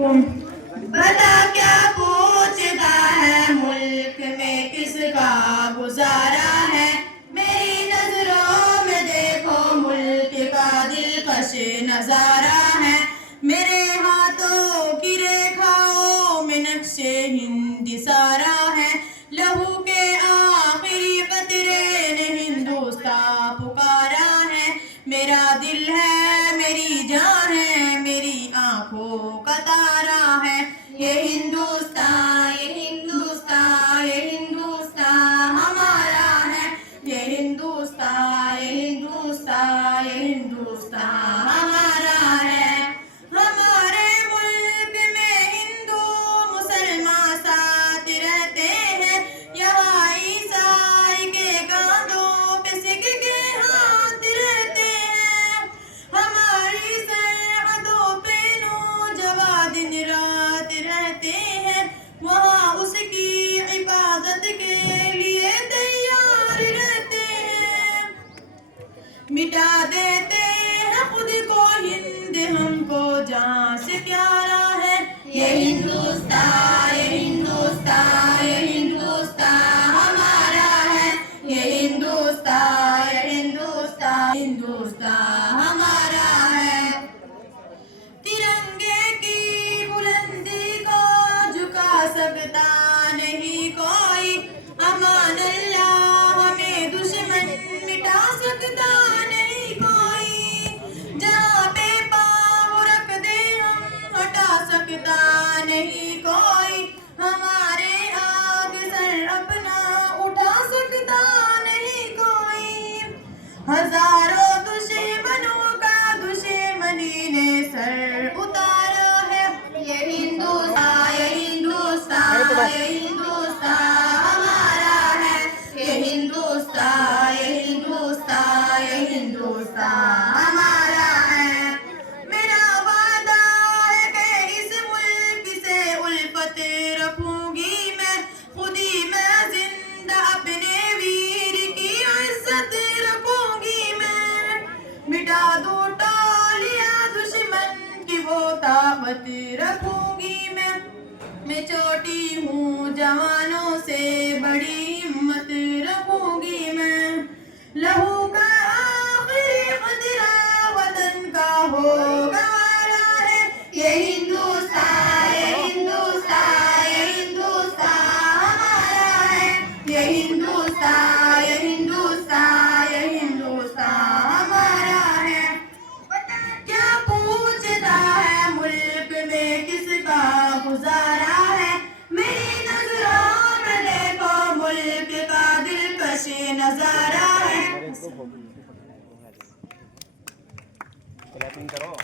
بتا کیا پوچھتا ہے ملک میں کس کا گزارا ہے، میری نظروں میں دیکھو ملک کا دلکش نظارہ ہے، میرے ہاتھوں کی ریکھاؤں میں نقش ہند سارا ہے، لہو کے آخری قطرے نے ہندوستان پکارا ہے، میرا دل ہے میری جان ہے میری آنکھوں کا تارا ہے، یہ ہندوستان یہ ہندوستان یہ ہندوستان ہمارا ہے، یہ ہندوستان یہ ہندوستان یہ ہندوستان ہمارا ہے، ہمارے ملک میں ہندو مسلمان ساتھ رہتے ہیں، یہاں عیسائی کے کاندھوں پہ سکھ کے ہاتھ رہتے ہیں، ہماری سرحدوں پہ نوجوان دن رات رہتے ہیں، وہاں اس کی عبادت کے لیے تیار رہتے ہیں، مٹا دیتے ہیں خود کو ہند ہم کو جہاں سے پیارا ہے، یہ ہندوستان یہ ہندوستان یہ ہندوستان ہمارا ہے، یہ ہندوستان یہ ہندوستان ہندوستان ہمارا ہے، ترنگے کی بلندی کو جھکا سکتا نہیں کوئی، امان اللہ ہمیں دشمن مٹا سکتا نہیں کوئی، جہاں پہ پاؤں رکھ دے ہم ہٹا سکتا نہیں کوئی، ہمارے آگے سر اپنا اٹھا سکتا نہیں کوئی، ہزاروں دشمنوں کا دشمنی نے سر اتارا ہے، یہ ہندوستان یہ ہندوستان یہ ہندوستان ہمارا ہے، یہ ہندوستان یہ ہندوستان یہ ہندوستان ہمارا ہے، میرا وعدہ ہے کہ اس ملک سے الفت رکھوں گی میں، خود ہی میں زندہ اپنے ویر کی عزت رکھوں گی میں، مٹا دوں ٹولیاں دشمن کی وہ طاقت رکھوں گی میں چھوٹی ہوں جوانوں سے بڑی ہمت رکھوں گی میں، لہو کا آخری قطرہ وطن کا ہو گوارا ہے، یہ ہندوستان یہ ہندوستان یہ ہندوستان ہمارا ہے، یہ ہندوستان یہ ہندوستان یہ ہندوستان ہمارا ہے، کیا پوچھتا ہے ملک میں کس کا گزارا ہے، میری نظروں میں دیکھو ملک کا دلکش نظارہ ہے، کلیپنگ کرو۔